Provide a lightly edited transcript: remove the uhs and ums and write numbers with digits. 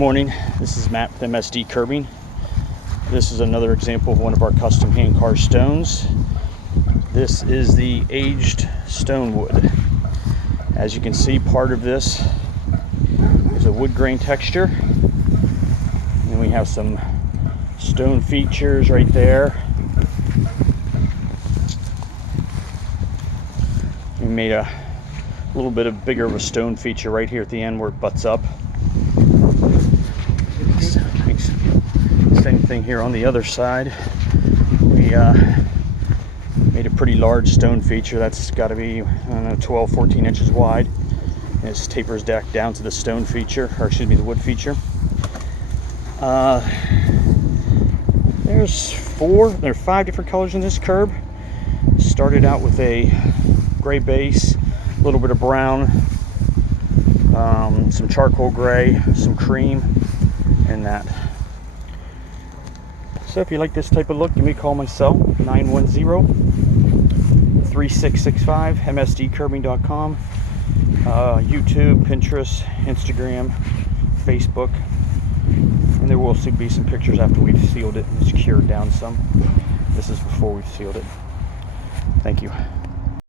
morning, this is Matt with MSD Curbing. This is another example of one of our custom hand carved stones. This is the aged Stonewood. As you can see, part of this is a wood grain texture. And we have some stone features right there. We made a little bit of bigger of a stone feature right here at the end where it butts up. Same thing here on the other side. We made a pretty large stone feature that's got to be, I don't know, 12, 14 inches wide. And it tapers back down to the stone feature, or excuse me, the wood feature. There are 5 different colors in this curb. Started out with a gray base, a little bit of brown, some charcoal gray, some cream, and that. So if you like this type of look, give me a call myself, 910-3665, msdcurbing.com, YouTube, Pinterest, Instagram, Facebook, and there will also be some pictures after we've sealed it and it's cured down some. This is before we've sealed it. Thank you.